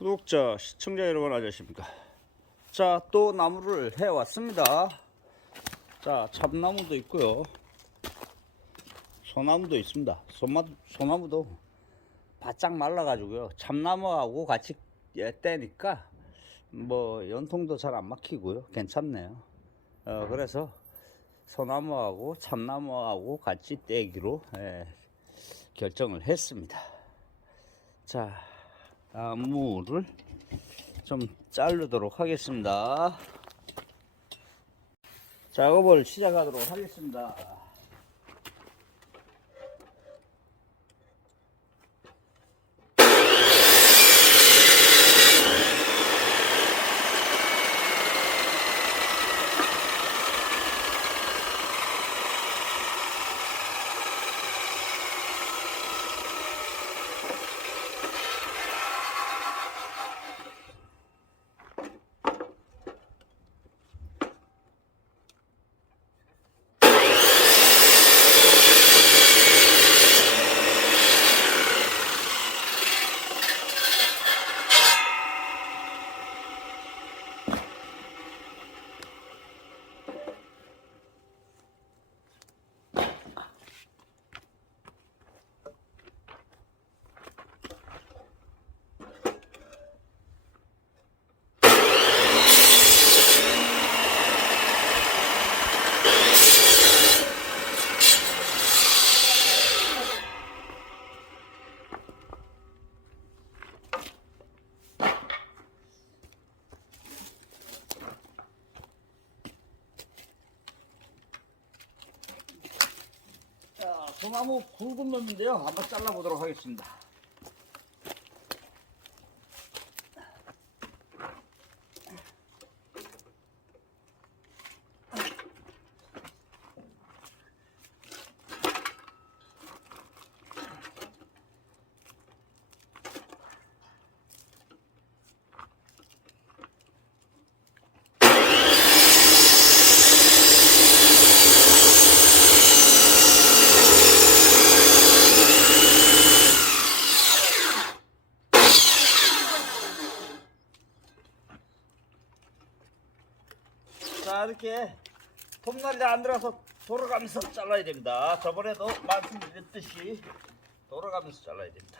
구독자, 시청자 여러분 안녕하십니까. 자, 또 나무를 해왔습니다. 자, 참나무도 있고요, 소나무도 있습니다. 소나무도 바짝 말라가지고요, 참나무하고 같이 떼니까 뭐 연통도 잘 안 막히고요, 괜찮네요. 그래서 소나무하고 참나무하고 같이 떼기로 결정을 했습니다. 자, 나무를 좀 자르도록 하겠습니다. 작업을 시작하도록 하겠습니다. 소나무 굵은 놈인데요, 한번 잘라보도록 하겠습니다. 자, 이렇게 톱날이 다 안 들어가서 돌아가면서 잘라야 됩니다. 저번에도 말씀드렸듯이 돌아가면서 잘라야 됩니다.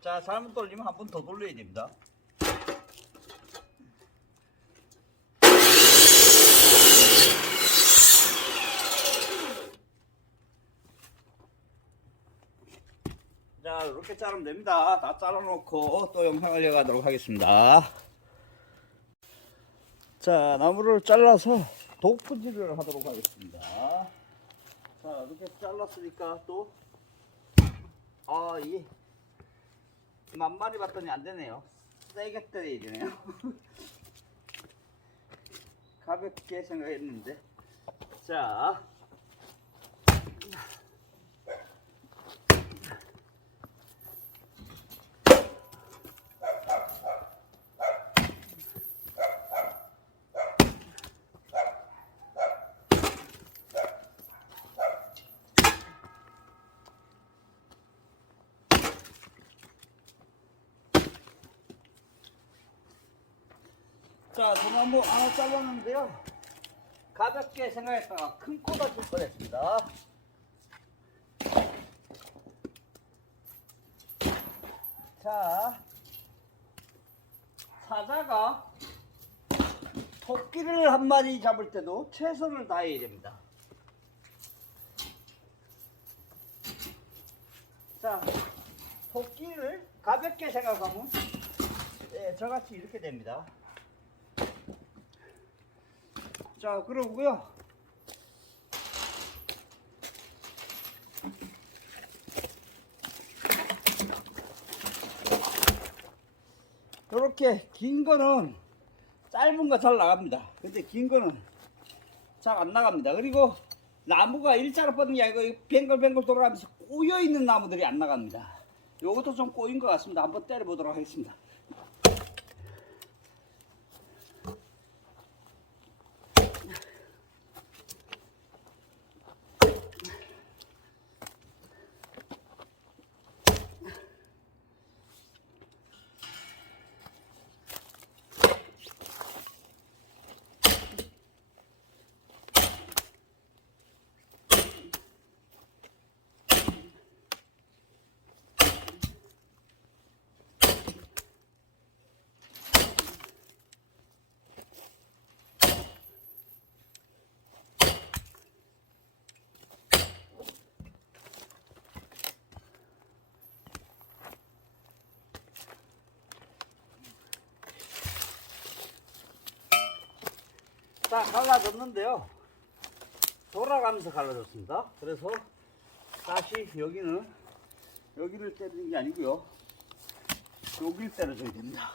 자, 잘못 돌리면 한 번 더 돌려야 됩니다. 자, 이렇게 자르면 됩니다. 다 잘라놓고 또 영상을 이어가도록 하겠습니다. 자, 나무를 잘라서 독분질을 하도록 하겠습니다. 자, 이렇게 잘랐으니까 또 이게 만만히 봤더니 안 되네요. 세게 때려야 되네요. 가볍게 생각했는데. 자, 소나무 하나 잘랐는데요, 가볍게 생각했다가 큰 코다 줄 뻔했습니다. 토끼를 한 마리 잡을 때도 최선을 다해야 됩니다. 자, 토끼를 가볍게 생각하면 저같이 이렇게 됩니다. 자, 그러고요. 이렇게 긴 거는 짧은 거 잘 나갑니다. 근데 긴 거는 잘 안 나갑니다. 그리고 나무가 일자로 뻗는 게 아니고 뱅글뱅글 돌아가면서 꼬여 있는 나무들이 안 나갑니다. 요것도 좀 꼬인 것 같습니다. 한번 때려 보도록 하겠습니다. 자, 갈라졌는데요. 돌아가면서 갈라졌습니다. 그래서 다시 여기를 때리는 게 아니고요. 여기를 때려줘야 됩니다.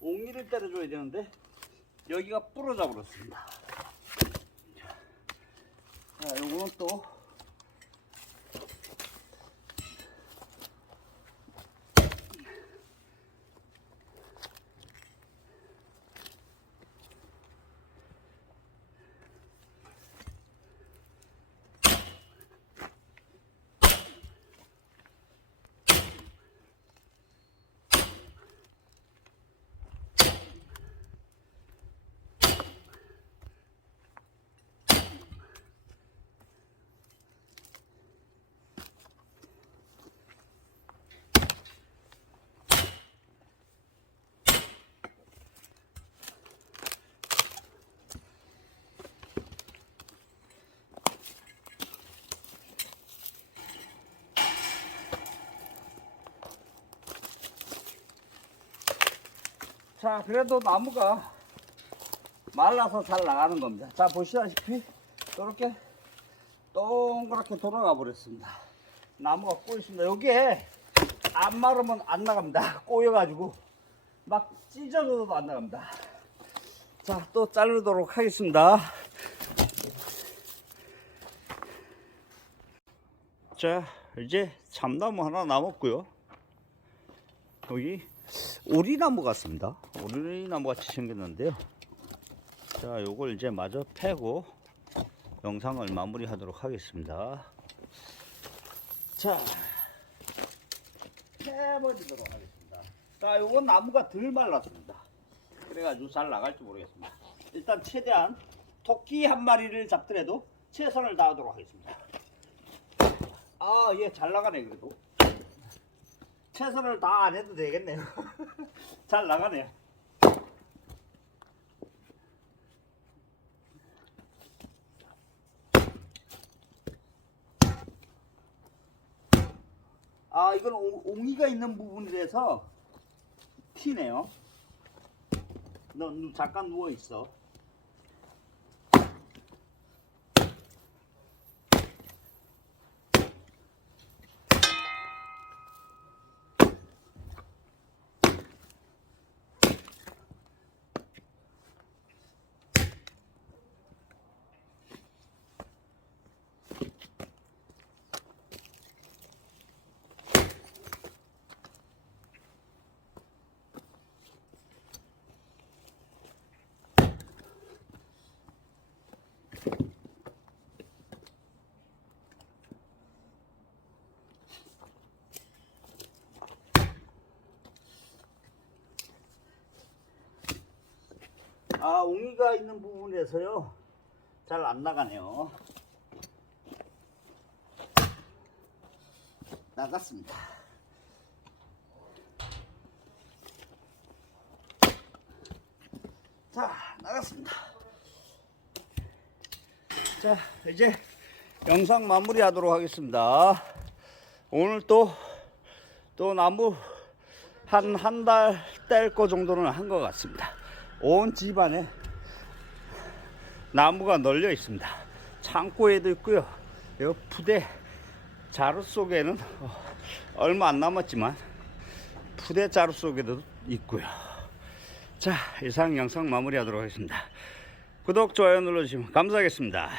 옹이를 때려줘야 되는데 여기가 부러져 버렸습니다. 자, 요거는 또 자, 그래도 나무가 말라서 잘 나가는 겁니다. 자, 보시다시피 이렇게 동그랗게 돌아가 버렸습니다. 나무가 꼬였습니다. 여기에 안 마르면 안 나갑니다. 꼬여가지고 막 찢어져도 안 나갑니다. 자, 또 자르도록 하겠습니다. 자, 이제 참나무 하나 남았고요. 여기 오리나무 같습니다. 오리나무 같이 생겼는데요. 자, 요걸 이제 마저 패고 영상을 마무리 하도록 하겠습니다. 자, 패버리도록 하겠습니다. 자, 요건 나무가 덜 말랐습니다. 그래가지고 잘 나갈지 모르겠습니다. 일단 최대한 토끼 한 마리를 잡더라도 최선을 다하도록 하겠습니다. 아, 얘 잘 나가네. 그래도 최선을 다 안 해도 되겠네요. 잘 나가네요. 아, 이건 옹이가 있는 부분이라서 튀네요. 너 잠깐 누워 있어. 아, 옹이가 있는 부분에서요 잘 안 나가네요. 나갔습니다. 자, 나갔습니다. 자, 이제 영상 마무리하도록 하겠습니다. 오늘 또 나무 한 달 뗄 거 정도는 한 것 같습니다. 온 집안에 나무가 널려 있습니다. 창고에도 있고요. 이 푸대 자루 속에는 얼마 안 남았지만 푸대 자루 속에도 있고요. 자, 이상 영상 마무리하도록 하겠습니다. 구독, 좋아요 눌러주시면 감사하겠습니다.